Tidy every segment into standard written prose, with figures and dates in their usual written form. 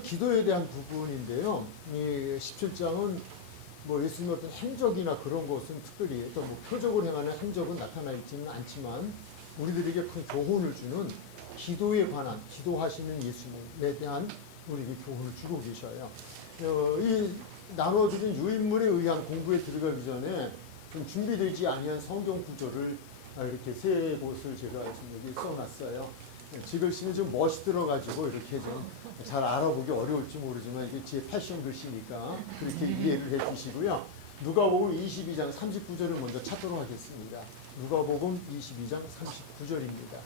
16장은 기도에 대한 부분인데요. 이 17장은 뭐 예수님의 어떤 행적이나 그런 것은 특별히 어떤 뭐 표적을 행하는 행적은 나타나 있지는 않지만 우리들에게 큰 교훈을 주는 기도에 관한, 기도하시는 예수님에 대한 우리에게 교훈을 주고 계셔요. 이 나눠주신 유인물에 의한 공부에 들어가기 전에 좀 준비되지 아니한 성경 구절을 이렇게 세 곳을 제가 여기 써놨어요. 지글씨는 좀 멋이 들어가지고 이렇게 좀 잘 알아보기 어려울지 모르지만 이게 제 패션 글씨니까 그렇게 이해를 해 주시고요. 누가복음 22장 39절을 먼저 찾도록 하겠습니다. 누가복음 22장 39절입니다.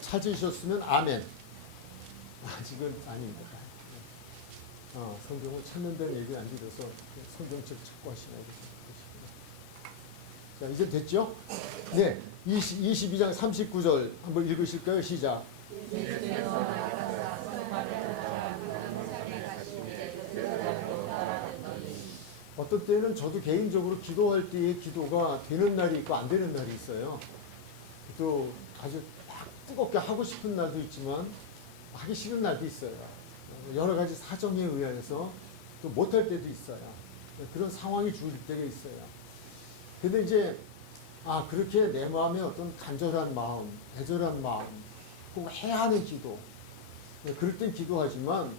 찾으셨으면 아멘. 아직은 아닙니다. 성경을 찾는 데는 얘기 안 드려서 성경책 찾고 하시나요? 자, 이제 됐죠? 네. 22장 39절 한번 읽으실까요? 시작. 어떤 때는 저도 개인적으로 기도할 때의 기도가 되는 날이 있고 안 되는 날이 있어요. 또 아주 막 뜨겁게 하고 싶은 날도 있지만 하기 싫은 날도 있어요. 여러 가지 사정에 의해서 또 못할 때도 있어요. 그런 상황이 주어질 때가 있어요. 근데 이제 그렇게 내 마음에 어떤 간절한 마음, 애절한 마음, 꼭 해야 하는 기도, 그럴 땐 기도하지만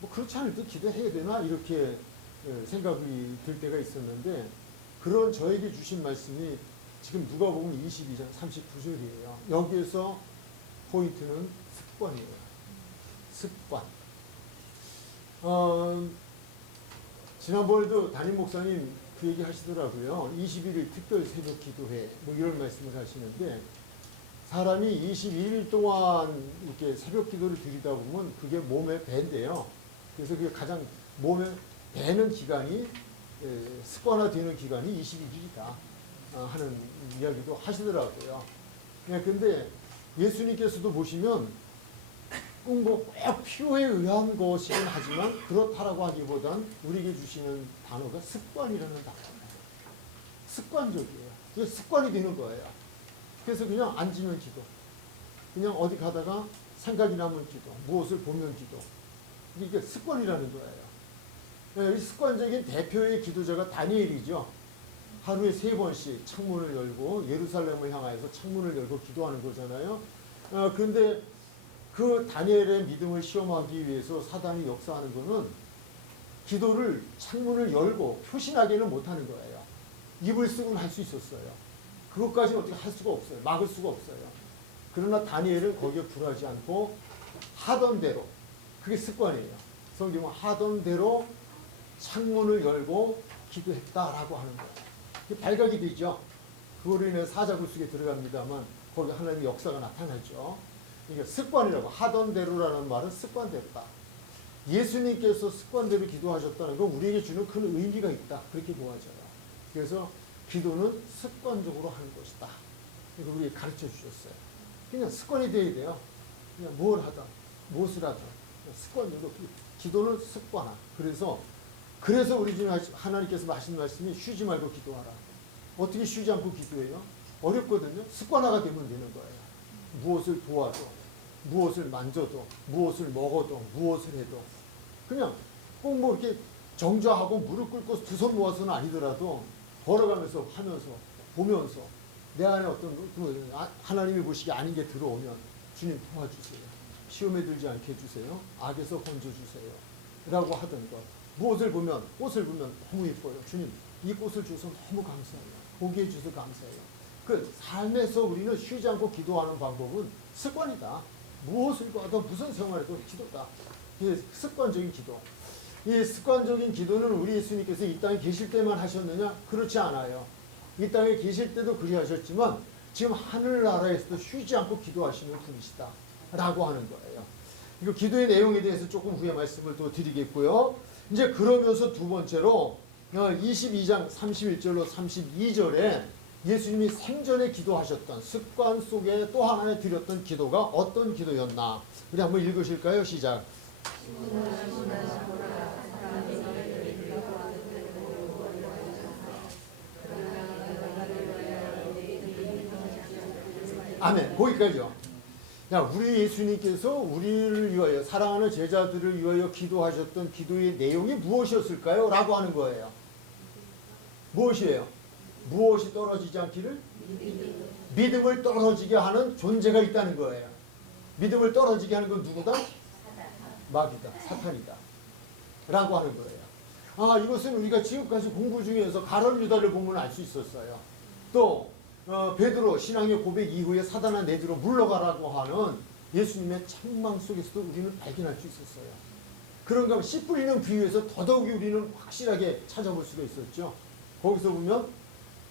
뭐 그렇지 않을 때 기도해야 되나 이렇게 생각이 들 때가 있었는데 그런 저에게 주신 말씀이 지금 누가복음 22장 39절이에요. 여기에서 포인트는 습관이에요. 습관. 지난번에도 담임 목사님 그 얘기 하시더라고요. 21일 특별 새벽 기도회 뭐 이런 말씀을 하시는데 사람이 22일 동안 이렇게 새벽 기도를 드리다 보면 그게 몸에 배인데요. 그래서 그게 가장 몸에 배는 기간이 습관화되는 기간이 21일이다 하는 이야기도 하시더라고요. 근데 예수님께서도 보시면 꼭 필요에 의한 것이긴 하지만 그렇다라고 하기보단 우리에게 주시는 단어가 습관이라는 단어예요. 습관적이에요. 그게 습관이 되는 거예요. 그래서 그냥 앉으면 기도, 그냥 어디 가다가 생각이 나면 기도, 무엇을 보면 기도. 이게 습관이라는 거예요. 이 습관적인 대표의 기도자가 다니엘이죠. 하루에 3번씩 창문을 열고 예루살렘을 향하여서 창문을 열고 기도하는 거잖아요. 그런데 그 다니엘의 믿음을 시험하기 위해서 사단이 역사하는 것은 기도를 창문을 열고 표신하게는 못하는 거예요. 입을 쓰고는 할 수 있었어요. 그것까지는 어떻게 할 수가 없어요. 막을 수가 없어요. 그러나 다니엘은 거기에 굴하지 않고 하던 대로, 그게 습관이에요. 성경은 하던 대로 창문을 열고 기도했다라고 하는 거예요. 그게 발각이 되죠. 그거로 인해 사자굴 속에 들어갑니다만 거기 하나님의 역사가 나타나죠. 이게 습관이라고, 하던 대로라는 말은 습관대로다. 예수님께서 습관대로 기도하셨다는 건 우리에게 주는 큰 의미가 있다. 그렇게 보아져요. 그래서 기도는 습관적으로 하는 것이다. 이거 우리에게 가르쳐 주셨어요. 그냥 습관이 돼야 돼요. 그냥 뭘 하든, 무엇을 하든 습관적으로. 기도는 습관화. 그래서 우리 지금 하나님께서 하신 말씀이 쉬지 말고 기도하라. 어떻게 쉬지 않고 기도해요? 어렵거든요. 습관화가 되면 되는 거예요. 무엇을 도와도, 무엇을 만져도, 무엇을 먹어도, 무엇을 해도 그냥 꼭 뭐 이렇게 정좌하고 무릎 꿇고 두 손 모아서는 아니더라도 걸어가면서 하면서 보면서 내 안에 어떤 하나님이 보시기에 아닌 게 들어오면 주님 도와주세요. 시험에 들지 않게 해주세요. 악에서 건져주세요. 라고 하던 것. 무엇을 보면, 꽃을 보면 너무 예뻐요. 주님 이 꽃을 주셔서 너무 감사해요. 보게 해주셔서 감사해요. 그 삶에서 우리는 쉬지 않고 기도하는 방법은 습관이다. 무엇을 봐도 무슨 생활에도 기도다. 이게 습관적인 기도. 이 습관적인 기도는 우리 예수님께서 이 땅에 계실 때만 하셨느냐? 그렇지 않아요. 이 땅에 계실 때도 그리하셨지만 지금 하늘나라에서도 쉬지 않고 기도하시는 분이시다 라고 하는 거예요. 이거 기도의 내용에 대해서 조금 후에 말씀을 또 드리겠고요. 이제 그러면서 두 번째로 22장 31절로 32절에 예수님이 생전에 기도하셨던 습관 속에 또 하나의 드렸던 기도가 어떤 기도였나? 우리 한번 읽으실까요? 시작. 아멘. 거기까지요. 자, 우리 예수님께서 우리를 위하여 사랑하는 제자들을 위하여 기도하셨던 기도의 내용이 무엇이었을까요? 라고 하는 거예요. 무엇이에요? 무엇이 떨어지지 않기를? 믿음을 떨어지게 하는 존재가 있다는 거예요. 믿음을 떨어지게 하는 건 누구다? 마귀다. 사탄이다. 라고 하는 거예요. 아, 이것은 우리가 지금까지 공부 중에서 가룟 유다를 보면 알 수 있었어요. 또 베드로 신앙의 고백 이후에 사단아 내 뒤로 물러가라고 하는 예수님의 책망 속에서도 우리는 발견할 수 있었어요. 그런가 씨 뿌리는 비유에서 더더욱이 우리는 확실하게 찾아볼 수가 있었죠. 거기서 보면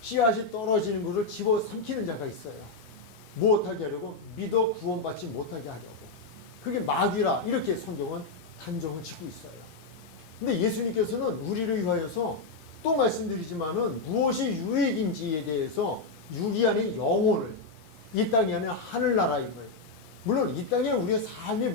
씨앗이 떨어지는 것을 집어삼키는 자가 있어요. 무엇하게 하려고? 믿어 구원받지 못하게 하려고. 그게 마귀라 이렇게 성경은 단정을 짓고 있어요. 근데 예수님께서는 우리를 위하여서 또 말씀드리지만은 무엇이 유익인지에 대해서 육이 아닌 영혼을, 이 땅이 아닌 하늘나라임을, 물론 이 땅에 우리의 삶이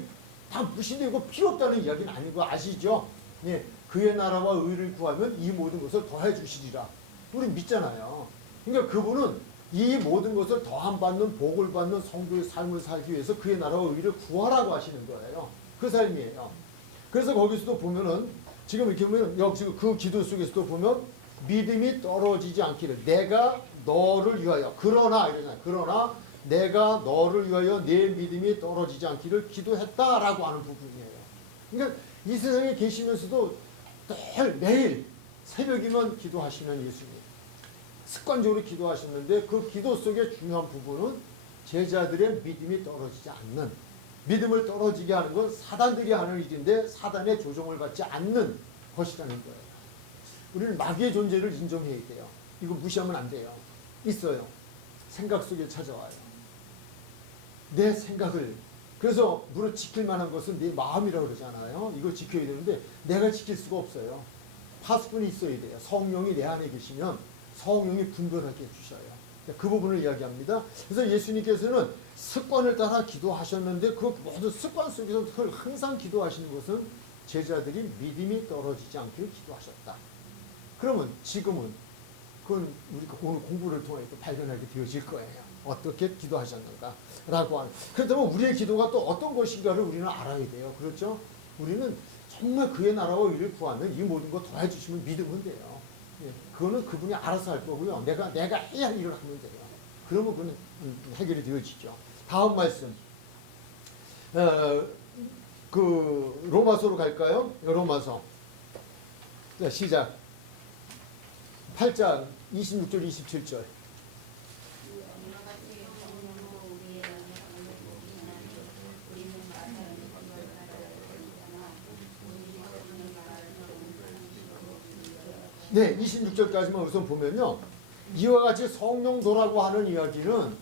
다 무시되고 필요 없다는 이야기는 아니고 아시죠? 예, 그의 나라와 의를 구하면 이 모든 것을 더해 주시리라. 우리 믿잖아요. 그러니까 그분은 이 모든 것을 더함 받는, 복을 받는 성도의 삶을 살기 위해서 그의 나라와 의를 구하라고 하시는 거예요. 그 삶이에요. 그래서 거기서도 보면은 지금 이렇게 보면 여기 그 기도 속에서도 보면 믿음이 떨어지지 않기를 내가 너를 위하여 그러나 이러잖아요. 그러나 내가 너를 위하여 내 믿음이 떨어지지 않기를 기도했다라고 하는 부분이에요. 그러니까 이 세상에 계시면서도 매일 새벽이면 기도하시는 예수님. 습관적으로 기도하셨는데 그 기도 속의 중요한 부분은 제자들의 믿음이 떨어지지 않는, 믿음을 떨어지게 하는 건 사단들이 하는 일인데 사단의 조종을 받지 않는 것이라는 거예요. 우리는 마귀의 존재를 인정해야 돼요. 이거 무시하면 안 돼요. 있어요. 생각 속에 찾아와요. 내 생각을. 그래서 무릇 지킬 만한 것은 내 마음이라고 그러잖아요. 이거 지켜야 되는데 내가 지킬 수가 없어요. 파수꾼이 있어야 돼요. 성령이 내 안에 계시면 성령이 분별하게 해주셔요. 그 부분을 이야기합니다. 그래서 예수님께서는 습관을 따라 기도하셨는데 그 모든 습관 속에서 항상 기도하시는 것은 제자들이 믿음이 떨어지지 않기를 기도하셨다. 그러면 지금은 그건 우리가 오늘 공부를 통해 또 발견하게 되어질 거예요. 어떻게 기도하셨는가 라고 하는. 그렇다면 우리의 기도가 또 어떤 것인가를 우리는 알아야 돼요. 그렇죠? 우리는 정말 그의 나라와 의를 구하면 이 모든 거 더해 주시면 믿으면 돼요. 예, 그거는 그분이 알아서 할 거고요. 내가 해야 할 일을 하면 돼요. 그러면 그건 해결이 되어지죠. 다음 말씀. 그 로마서로 갈까요? 로마서. 자, 시작. 8장 26절 27절. 네, 26절까지만 우선 보면요. 이와 같이 성령도라고 하는 이야기는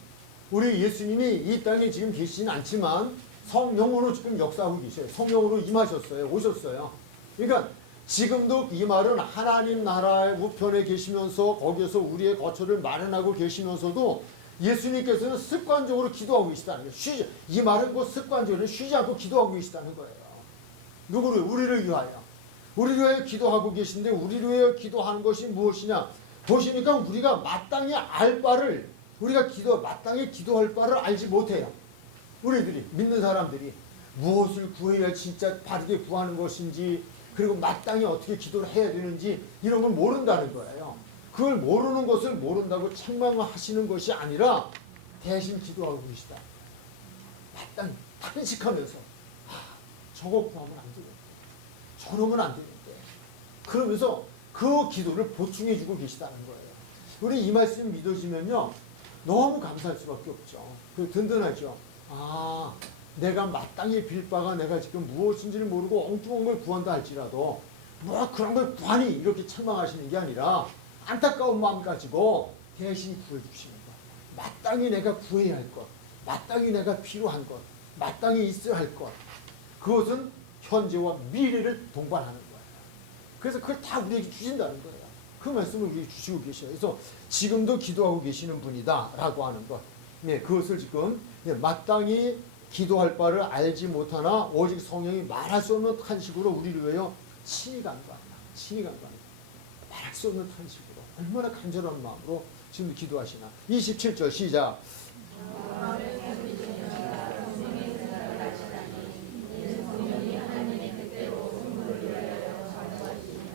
우리 예수님이 이 땅에 지금 계시진 않지만 성령으로 지금 역사하고 계셔요. 성령으로 임하셨어요. 오셨어요. 그러니까 지금도 이 말은 하나님 나라의 우편에 계시면서 거기에서 우리의 거처를 마련하고 계시면서도 예수님께서는 습관적으로 기도하고 계시다는 거예요. 이 말은 그 습관적으로 쉬지 않고 기도하고 계시다는 거예요. 누구를? 우리를 위하여. 우리를 위하여 기도하고 계신데 우리를 위하여 기도하는 것이 무엇이냐? 보시니까 우리가 마땅히 알 바를, 우리가 마땅히 기도할 바를 알지 못해요. 우리들이, 믿는 사람들이 무엇을 구해야 진짜 바르게 구하는 것인지, 그리고 마땅히 어떻게 기도를 해야 되는지 이런 걸 모른다는 거예요. 그걸 모르는 것을 모른다고 책망하시는 것이 아니라 대신 기도하고 계시다. 마땅히 탄식하면서 저거 구하면 안 되겠다. 저러면 안 되는데. 그러면서 그 기도를 보충해 주고 계시다는 거예요. 우리 이 말씀 믿어지면요. 너무 감사할 수밖에 없죠. 그 든든하죠. 아, 내가 마땅히 빌 바가 내가 지금 무엇인지를 모르고 엉뚱한 걸 구한다 할지라도 뭐 그런 걸 구하니 이렇게 책망하시는 게 아니라 안타까운 마음 가지고 대신 구해 주시는 것. 마땅히 내가 구해야 할 것. 마땅히 내가 필요한 것. 마땅히 있어야 할 것. 그것은 현재와 미래를 동반하는 거예요. 그래서 그걸 다 우리에게 주신다는 거예요. 그 말씀을 우리에게 주시고 계셔요. 그래서 지금도 기도하고 계시는 분이다 라고 하는 것. 네, 그것을 지금 마땅히 기도할 바를 알지 못하나 오직 성령이 말할 수 없는 탄식으로 우리를 위하여 친히 간구한다. 친히 간구한다. 말할 수 없는 탄식으로 얼마나 간절한 마음으로 지금 기도하시나. 27절 시작.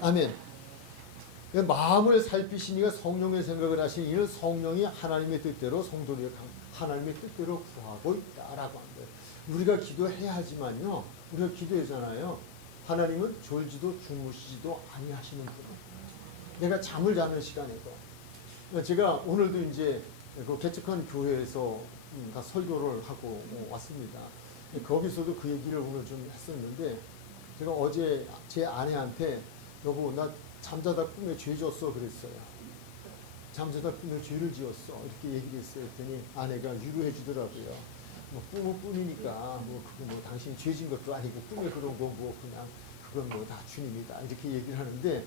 아멘. 마음을 살피시니가 성령의 생각을 하시니 이는 성령이 하나님의 뜻대로 성도를 하나님의 뜻대로 구하고 있다라고 합니다. 우리가 기도해야 하지만요. 우리가 기도하잖아요. 하나님은 졸지도 주무시지도 아니하시는 분이에요. 내가 잠을 자는 시간에도 제가 오늘도 이제 그 개척한 교회에서 설교를 하고 왔습니다. 거기서도 그 얘기를 오늘 좀 했었는데 제가 어제 제 아내한테 여보 나 잠자다 꿈에 죄 졌어 그랬어요. 잠자다 꿈에 죄를 지었어 이렇게 얘기를 했어요. 했더니 아내가 위로해 주더라고요. 뭐 꿈은 꿈이니까 뭐 그거 뭐 당신이 죄진 것도 아니고 꿈에 그런 거 뭐 그냥 그건 뭐 다 주님이다 이렇게 얘기를 하는데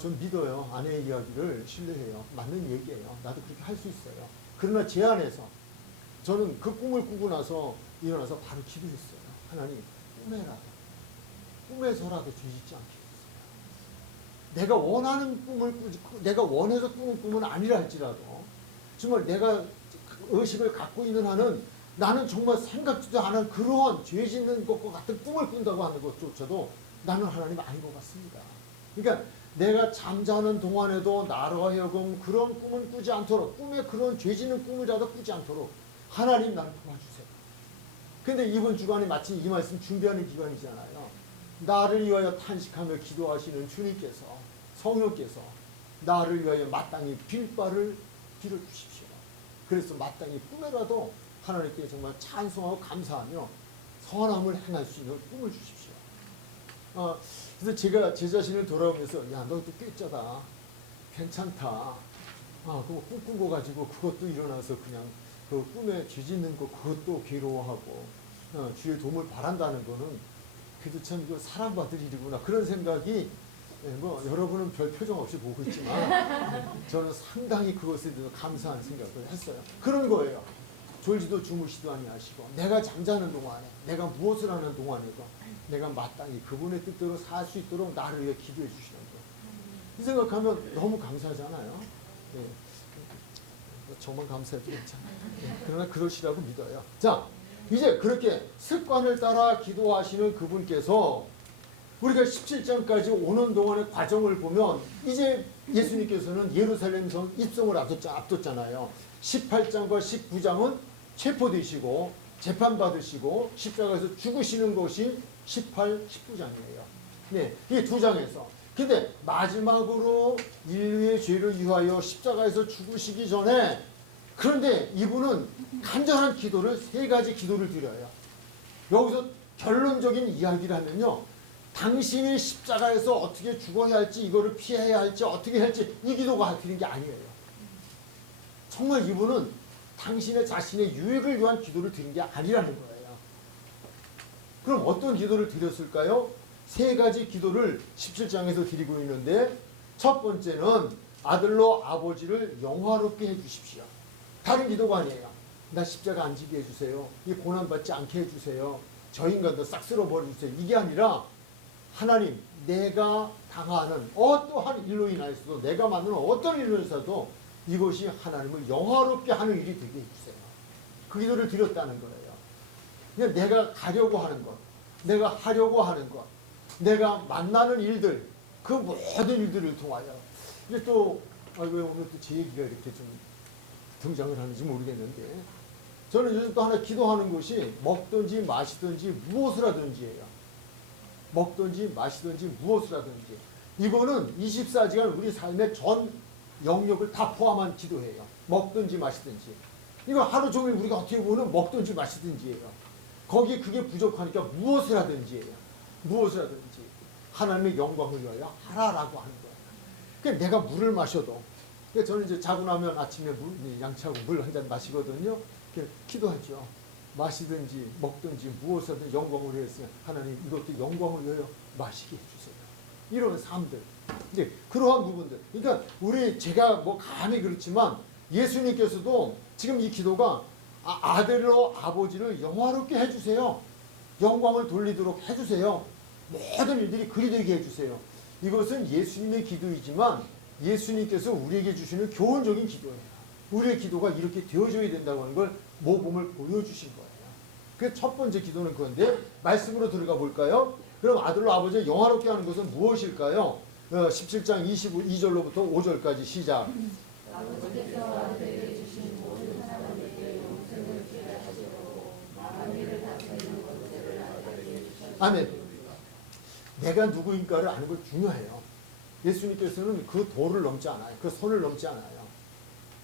전 믿어요. 아내의 이야기를 신뢰해요. 맞는 얘기예요. 나도 그렇게 할 수 있어요. 그러나 제 안에서 저는 그 꿈을 꾸고 나서 일어나서 바로 기도했어요. 하나님 꿈에서라도 죄 짓지 않게 해주세요. 내가 원하는 꿈을 내가 원해서 꾸는 꿈은 아니라 할지라도 정말 내가 의식을 갖고 있는 한은 나는 정말 생각지도 않은 그러한 죄 짓는 것과 같은 꿈을 꾼다고 하는 것조차도 나는 하나님 아닌 것 같습니다. 그러니까 내가 잠자는 동안에도 나로 하여금 그런 꿈을 꾸지 않도록 꿈에 그런 죄 짓는 꿈을라도 꾸지 않도록 하나님 나를 도와주세요. 근데 이번 주간에 마치 이 말씀 준비하는 기간이잖아요. 나를 위하여 탄식하며 기도하시는 주님께서 성령께서 나를 위하여 마땅히 빌바를 빌어주십시오. 그래서 마땅히 꿈에라도 하나님께 정말 찬송하고 감사하며 선함을 행할 수 있는 꿈을 주십시오. 그래서 제가 제 자신을 돌아보면서 야 너 또 꾀짜다 괜찮다. 그거 꿈꾼 거 가지고 그것도 일어나서 그냥 그 꿈에 죄 짓는 거 그것도 괴로워하고 주의 도움을 바란다는 거는 그래도 참 이거 사랑받을 일이구나 그런 생각이 뭐 여러분은 별 표정 없이 보고 있지만 저는 상당히 그것에 대해서 감사한 생각을 했어요. 그런 거예요. 졸지도 주무시도 아니하시고 내가 잠자는 동안에 내가 무엇을 하는 동안에도 내가 마땅히 그분의 뜻대로 살 수 있도록 나를 위해 기도해 주시는 거. 이 생각하면 너무 감사하잖아요. 네. 정말 감사해도 괜찮아요. 네. 그러나 그러시라고 믿어요. 자, 이제 그렇게 습관을 따라 기도하시는 그분께서 우리가 17장까지 오는 동안의 과정을 보면 이제 예수님께서는 예루살렘 성 입성을 앞뒀잖아요. 18장과 19장은 체포되시고 재판받으시고 십자가에서 죽으시는 것이 18, 19장이에요. 네, 이 두 장에서. 근데 마지막으로 인류의 죄를 위하여 십자가에서 죽으시기 전에 그런데 이분은 간절한 기도를 세 가지 기도를 드려요. 여기서 결론적인 이야기를 하면요. 당신이 십자가에서 어떻게 죽어야 할지 이거를 피해야 할지 어떻게 할지 이 기도가 드린 게 아니에요. 정말 이분은 당신의 자신의 유익을 위한 기도를 드린 게 아니라는 거예요. 그럼 어떤 기도를 드렸을까요? 세 가지 기도를 17장에서 드리고 있는데 첫 번째는 아들로 아버지를 영화롭게 해주십시오. 다른 기도가 아니에요. 나 십자가 안 지게 해주세요. 이 고난받지 않게 해주세요. 저 인간도 싹 쓸어버려주세요. 이게 아니라 하나님 내가 당하는 어떠한 일로 인하여서도 내가 만드는 어떤 일로 인해서도 이것이 하나님을 영화롭게 하는 일이 되게 해주세요. 그 기도를 드렸다는 거예요. 그냥 내가 가려고 하는 것, 내가 하려고 하는 것, 내가 만나는 일들, 그 모든 일들을 통하여 이제 또 왜 오늘 또 제 얘기가 이렇게 좀 등장을 하는지 모르겠는데 저는 요즘 또 하나 기도하는 것이 먹든지 마시든지 무엇을 하든지예요. 먹든지 마시든지 무엇을 하든지 이거는 24시간 우리 삶의 전 영역을 다 포함한 기도예요. 먹든지 마시든지 이거 하루 종일 우리가 어떻게 보면 먹든지 마시든지예요. 거기에 그게 부족하니까 무엇을 하든지예요. 무엇을 하든지 하나님의 영광을 위하여 하라라고 하는 거예요. 그러니까 내가 물을 마셔도 그러니까 저는 이제 자고 나면 아침에 양치하고 물 한 잔 마시거든요. 기도하죠. 마시든지 먹든지 무엇을 하든 영광을 위해서 하나님 이것도 영광을 위하여 마시게 해주세요. 이런 삶들. 이제 그러한 부분들. 그러니까 제가 뭐 감히 그렇지만 예수님께서도 지금 이 기도가 아들로 아버지를 영화롭게 해주세요. 영광을 돌리도록 해주세요. 모든 일들이 그리 되게 해주세요. 이것은 예수님의 기도이지만 예수님께서 우리에게 주시는 교훈적인 기도예요. 우리의 기도가 이렇게 되어줘야 된다고 하는 걸 모범을 보여주신 거예요. 그 첫 번째 기도는 그건데 말씀으로 들어가 볼까요? 그럼 아들로 아버지를 영화롭게 하는 것은 무엇일까요? 17장 22절로부터 5절까지 시작. 아버지께서 아들에게 주신 모든 사람에게 영생을 주게 하시고 만민을 다스리는 권세를 아들에게 주셨으니 아멘. 내가 누구인가를 아는 것 중요해요. 예수님께서는 그 도를 넘지 않아요. 그 선을 넘지 않아요.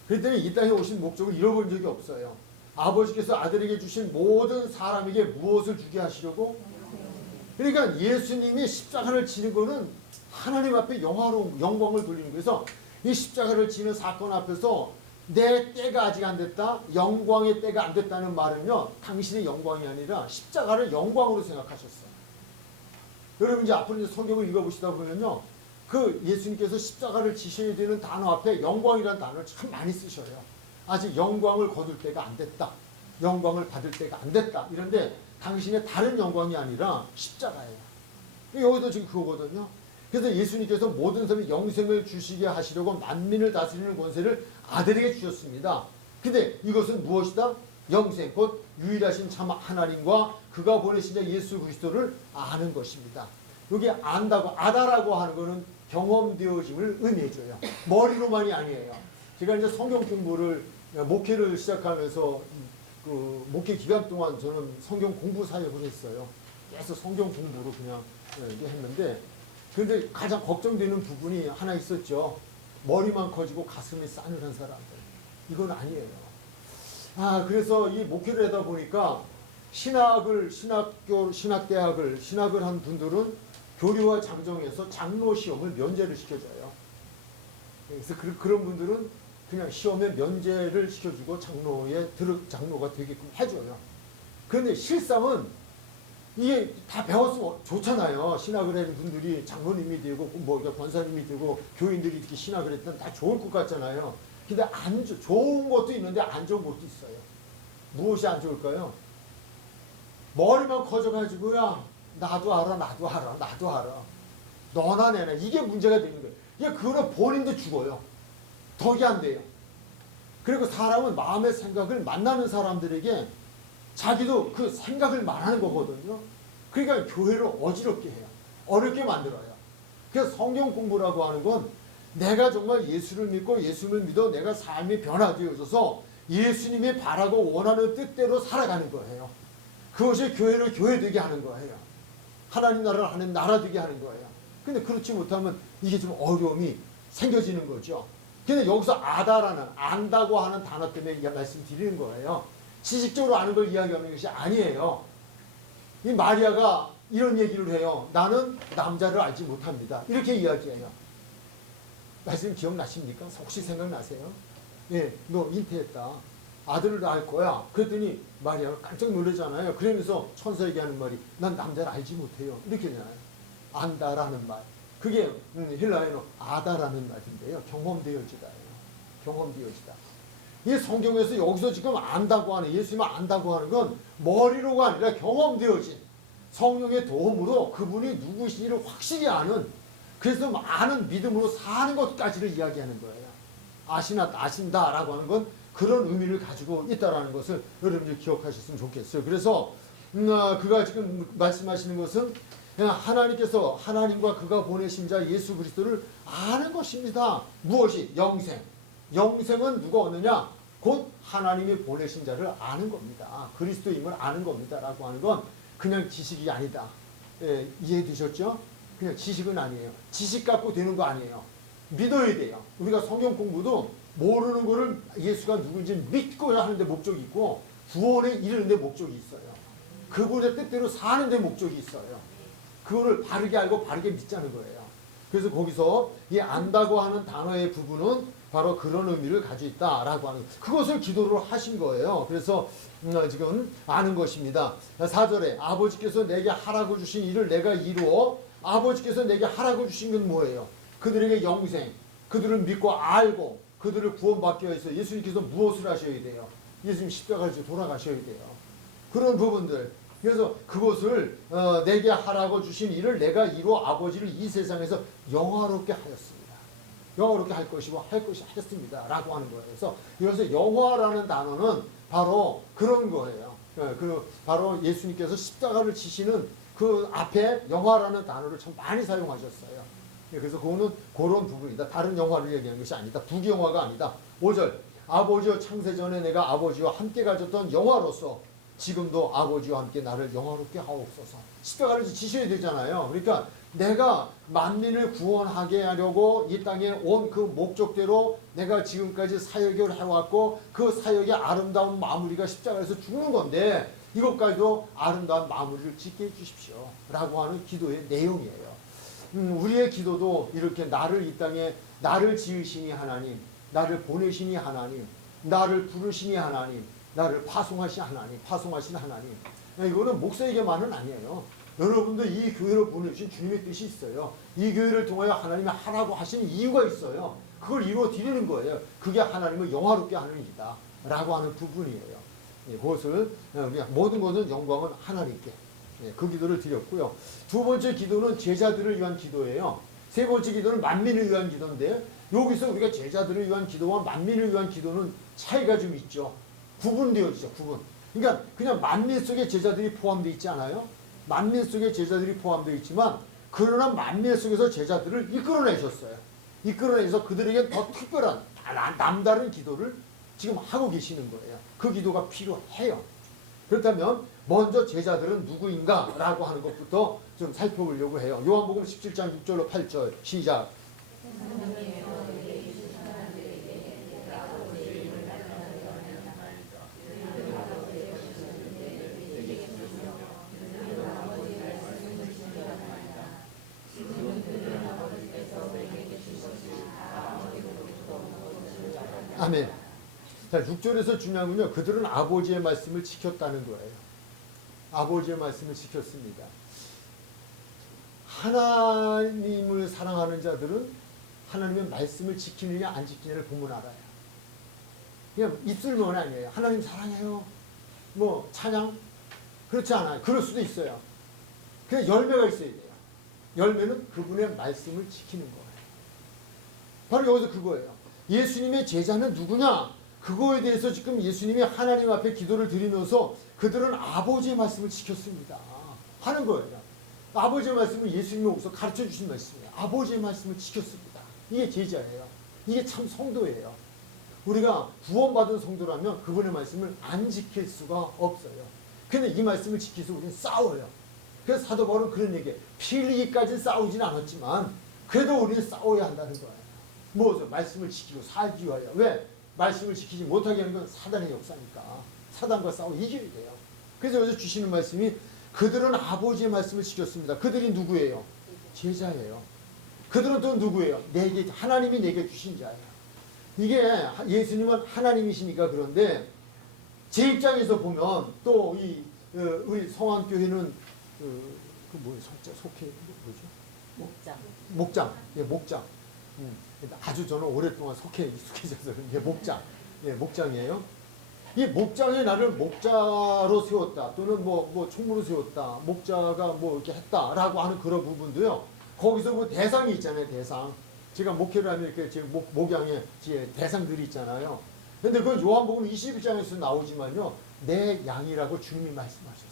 그랬더니 이 땅에 오신 목적을 잃어본 적이 없어요. 아버지께서 아들에게 주신 모든 사람에게 무엇을 주게 하시려고? 그러니까 예수님이 십자가를 지는 거는 하나님 앞에 영광을 돌리는 거예요. 그래서 이 십자가를 지는 사건 앞에서 내 때가 아직 안 됐다, 영광의 때가 안 됐다는 말은요, 당신의 영광이 아니라 십자가를 영광으로 생각하셨어요. 여러분 이제 앞으로 이제 성경을 읽어보시다 보면요, 그 예수님께서 십자가를 지셔야 되는 단어 앞에 영광이라는 단어를 참 많이 쓰셔요. 아직 영광을 거둘 때가 안 됐다, 영광을 받을 때가 안 됐다, 이런데 당신의 다른 영광이 아니라 십자가예요. 여기도 지금 그거거든요. 그래서 예수님께서 모든 사람이 영생을 주시게 하시려고 만민을 다스리는 권세를 아들에게 주셨습니다. 근데 이것은 무엇이다? 영생, 곧 유일하신 참 하나님과 그가 보내신 자 예수 그리스도를 아는 것입니다. 여기 안다고, 아다라고 하는 것은 경험되어짐을 의미해줘요. 머리로만이 아니에요. 제가 이제 성경 공부를, 목회를 시작하면서 그 목회 기간 동안 저는 성경 공부 사역을 했어요. 계속 성경 공부로 그냥 이렇게 했는데, 근데 가장 걱정되는 부분이 하나 있었죠. 머리만 커지고 가슴이 싸늘한 사람들. 이건 아니에요. 그래서 이 목회를 하다 보니까 신학대학을 한 분들은 교리와 장정에서 장로 시험을 면제를 시켜줘요. 그래서 그런 분들은 그냥 시험에 면제를 시켜주고 장로가 되게끔 해줘요. 그런데 실상은 이게 다 배웠으면 좋잖아요. 신학을 하는 분들이 장로님이 되고 권사님이 되고 교인들이 이렇게 신학을 했던 다 좋을 것 같잖아요. 근데 좋은 것도 있는데 안 좋은 것도 있어요. 무엇이 안 좋을까요? 머리만 커져가지고야 나도 알아. 너나 내나 이게 문제가 되는 거예요. 이게 그거는 본인도 죽어요. 덕이 안 돼요. 그리고 사람은 마음의 생각을 만나는 사람들에게 자기도 그 생각을 말하는 거거든요. 그러니까 교회를 어지럽게 해요. 어렵게 만들어요. 그래서 성경 공부라고 하는 건 내가 정말 예수를 믿고 예수를 믿어 내가 삶이 변화되어져서 예수님이 바라고 원하는 뜻대로 살아가는 거예요. 그것이 교회를 교회되게 하는 거예요. 하나님 나라를 하는 나라 되게 하는 거예요. 근데 그렇지 못하면 이게 좀 어려움이 생겨지는 거죠. 근데 여기서 안다고 하는 단어 때문에 말씀드리는 거예요. 지식적으로 아는 걸 이야기하는 것이 아니에요. 이 마리아가 이런 얘기를 해요. 나는 남자를 알지 못합니다. 이렇게 이야기해요. 말씀 기억나십니까? 혹시 생각나세요? 예, 너 잉태했다. 아들을 낳을 거야. 그랬더니 마리아가 깜짝 놀라잖아요. 그러면서 천사에게 하는 말이 난 남자를 알지 못해요. 이렇게 되잖아요. 안다라는 말. 그게 헬라어로 아다라는 말인데요. 경험되어지다예요. 경험되어지다. 이 성경에서 여기서 지금 안다고 하는, 예수님을 안다고 하는 건 머리로가 아니라 경험되어진 성령의 도움으로 그분이 누구신지를 확실히 아는, 그래서 아는 믿음으로 사는 것까지를 이야기하는 거예요. 아신다라고 하는 건 그런 의미를 가지고 있다라는 것을 여러분들이 기억하셨으면 좋겠어요. 그래서 그가 지금 말씀하시는 것은 그냥 하나님께서 하나님과 그가 보내신 자 예수 그리스도를 아는 것입니다. 무엇이? 영생. 영생은 누가 얻느냐? 곧 하나님이 보내신 자를 아는 겁니다. 그리스도임을 아는 겁니다. 라고 하는 건 그냥 지식이 아니다. 예, 이해되셨죠? 그냥 지식은 아니에요. 지식 갖고 되는 거 아니에요. 믿어야 돼요. 우리가 성경 공부도 모르는 거를 예수가 누군지 믿고자 하는데 목적이 있고 구원에 이르는데 목적이 있어요. 그분의 뜻대로 사는데 목적이 있어요. 그거를 바르게 알고 바르게 믿자는 거예요. 그래서 거기서 이 안다고 하는 단어의 부분은 바로 그런 의미를 가지고 있다라고 하는, 그것을 기도를 하신 거예요. 그래서 지금 아는 것입니다. 4절에 아버지께서 내게 하라고 주신 일을 내가 이루어, 아버지께서 내게 하라고 주신 건 뭐예요? 그들에게 영생, 그들을 믿고 알고 그들을 구원받게 해서 예수님께서 무엇을 하셔야 돼요? 예수님 십자가를 지고 돌아가셔야 돼요. 그런 부분들. 그래서 그것을 내게 하라고 주신 일을 내가 이루어 아버지를 이 세상에서 영화롭게 하였습니다. 영화롭게 할 것이고 할 것이 하였습니다. 라고 하는 거예요. 그래서 여기서 영화라는 단어는 바로 그런 거예요. 바로 예수님께서 십자가를 지시는 그 앞에 영화라는 단어를 참 많이 사용하셨어요. 그래서 그거는 그런 부분이다. 다른 영화를 얘기하는 것이 아니다. 부귀영화가 아니다. 5절 아버지와 창세전에 내가 아버지와 함께 가졌던 영화로서 지금도 아버지와 함께 나를 영화롭게 하옵소서. 십자가를 지셔야 되잖아요. 그러니까 내가 만민을 구원하게 하려고 이 땅에 온 그 목적대로 내가 지금까지 사역을 해왔고 그 사역의 아름다운 마무리가 십자가에서 죽는 건데 이것까지도 아름다운 마무리를 짓게 해주십시오 라고 하는 기도의 내용이에요. 우리의 기도도 이렇게 나를 이 땅에 나를 지으시니 하나님, 나를 보내시니 하나님, 나를 부르시니 하나님, 나를 파송하신 하나님. 이거는 목사에게만은 아니에요. 여러분들 이 교회로 보내주신 주님의 뜻이 있어요. 이 교회를 통하여 하나님이 하라고 하시는 이유가 있어요. 그걸 이루어 드리는 거예요. 그게 하나님을 영화롭게 하는 일이다 라고 하는 부분이에요. 그것을 그냥 모든 것은 영광은 하나님께 그 기도를 드렸고요. 두 번째 기도는 제자들을 위한 기도예요. 세 번째 기도는 만민을 위한 기도인데 여기서 우리가 제자들을 위한 기도와 만민을 위한 기도는 차이가 좀 있죠. 구분되어지죠. 구분. 그러니까 그냥 만민 속에 제자들이 포함되어 있지 않아요? 만민 속에 제자들이 포함되어 있지만 그러나 만민 속에서 제자들을 이끌어내셨어요. 이끌어내서 그들에게 더 특별한 남다른 기도를 지금 하고 계시는 거예요. 그 기도가 필요해요. 그렇다면 먼저 제자들은 누구인가 라고 하는 것부터 좀 살펴보려고 해요. 요한복음 17장 6절로 8절 시작. 아멘. 자, 6절에서 중요한 건요. 그들은 아버지의 말씀을 지켰다는 거예요. 아버지의 말씀을 지켰습니다. 하나님을 사랑하는 자들은 하나님의 말씀을 지키느냐 안 지키느냐를 보면 알아요. 그냥 입술만 아니에요. 하나님 사랑해요. 뭐 찬양? 그렇지 않아요. 그럴 수도 있어요. 그냥 열매가 있어야 돼요. 열매는 그분의 말씀을 지키는 거예요. 바로 여기서 그거예요. 예수님의 제자는 누구냐? 그거에 대해서 지금 예수님이 하나님 앞에 기도를 드리면서 그들은 아버지의 말씀을 지켰습니다 하는 거예요. 아버지의 말씀을 예수님이 오셔서 가르쳐 주신 말씀이에요. 아버지의 말씀을 지켰습니다. 이게 제자예요. 이게 참 성도예요. 우리가 구원받은 성도라면 그분의 말씀을 안 지킬 수가 없어요. 근데 이 말씀을 지키기 위해서 우리는 싸워요. 그래서 사도 바울은 그런 얘기예요. 피 흘리기까지 싸우지는 않았지만 그래도 우리는 싸워야 한다는 거예요. 무엇을? 말씀을 지키고 살기 위하여. 왜? 말씀을 지키지 못하게 하는 건 사단의 역사니까. 사단과 싸워 이겨야 돼요. 그래서 여기서 주시는 말씀이 그들은 아버지의 말씀을 지켰습니다. 그들이 누구예요? 제자예요. 그들은 또 누구예요? 하나님이 내게 주신 자예요. 이게 예수님은 하나님이시니까 그런데 제 입장에서 보면 또 우리 성안교회는 뭐예요? 속해 뭐죠? 목장. 예, 목장. 아주 저는 오랫동안 익숙해져서 목장이에요. 이 목장에 나를 목자로 세웠다 또는 뭐 총무로 세웠다 목자가 뭐 이렇게 했다라고 하는 그런 부분도요. 거기서 뭐 대상이 있잖아요. 대상. 제가 목회를 하면 이렇게 제 목양에 대상들이 있잖아요. 근데 그건 요한복음 21장에서 나오지만요. 내 양이라고 주님이 말씀하셨어요.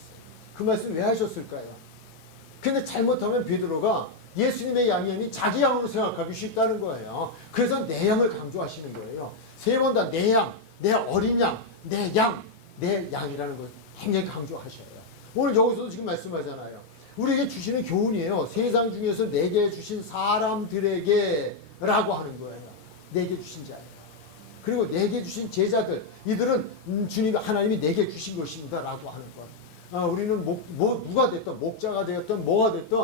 그 말씀 왜 하셨을까요? 근데 잘못하면 베드로가 예수님의 양이 아닌 자기 양으로 생각하기 쉽다는 거예요. 그래서 내 양을 강조하시는 거예요. 세 번 다 내 양, 내 어린 양, 내 양이라는 걸 굉장히 강조하셔요. 오늘 여기서도 지금 말씀하잖아요. 우리에게 주시는 교훈이에요. 세상 중에서 내게 주신 사람들에게 라고 하는 거예요. 내게 주신 자예요. 그리고 내게 주신 제자들, 이들은 주님 하나님이 내게 주신 것입니다 라고 하는 것. 우리는 누가 됐든 목자가 되었든 뭐가 됐든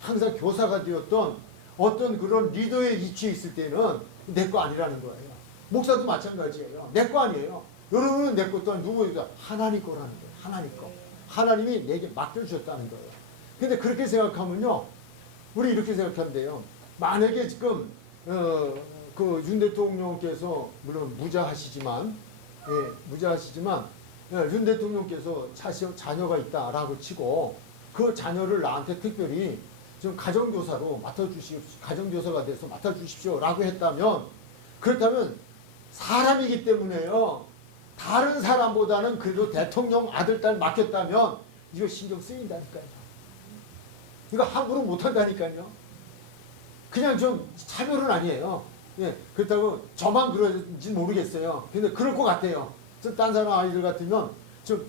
항상 교사가 되었던 어떤 그런 리더의 위치에 있을 때는 내 거 아니라는 거예요. 목사도 마찬가지예요. 내 거 아니에요. 여러분은 내 것도 아니고 누구예요? 하나님 거라는 거예요. 하나님 거. 하나님이 내게 맡겨주셨다는 거예요. 근데 그렇게 생각하면요. 우리 이렇게 생각한대요. 만약에 지금 그 윤 대통령께서 물론 무자하시지만 윤 대통령께서 자녀가 있다라고 치고 그 자녀를 나한테 특별히 좀 가정교사가 돼서 맡아주십시오 라고 했다면, 그렇다면 사람이기 때문에요. 다른 사람보다는 그래도 대통령 아들, 딸 맡겼다면 이거 신경 쓰인다니까요. 이거 함부로 못한다니까요. 그냥 좀 차별은 아니에요. 예, 그렇다고 저만 그런지 모르겠어요. 근데 그럴 것 같아요. 딴 사람 아이들 같으면 좀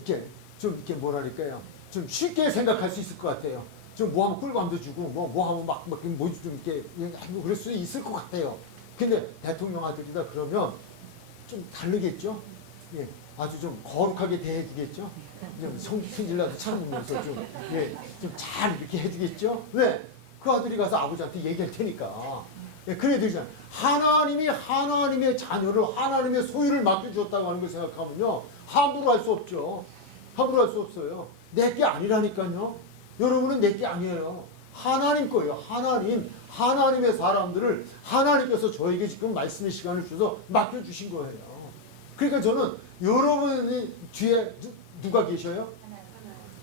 이렇게 뭐랄까요. 좀 쉽게 생각할 수 있을 것 같아요. 좀 뭐 하면 꿀밤도 주고 뭐 하면 좀 이렇게 그럴 수 있을 것 같아요. 근데 대통령 아들이다 그러면 좀 다르겠죠? 예, 아주 좀 거룩하게 대해주겠죠? 좀 성질나도 참으면서 좀, 예, 좀 잘 이렇게 해주겠죠? 왜? 그 아들이 가서 아버지한테 얘기할 테니까. 예, 그래야 되잖아요. 하나님이 하나님의 자녀를 하나님의 소유를 맡겨주었다고 하는 걸 생각하면요. 함부로 할 수 없죠. 함부로 할 수 없어요. 내게 아니라니까요. 여러분은 내게 아니에요. 하나님 거예요. 하나님의 사람들을 하나님께서 저에게 지금 말씀의 시간을 주셔서 맡겨주신 거예요. 그러니까 저는 여러분이 뒤에 누가 계셔요?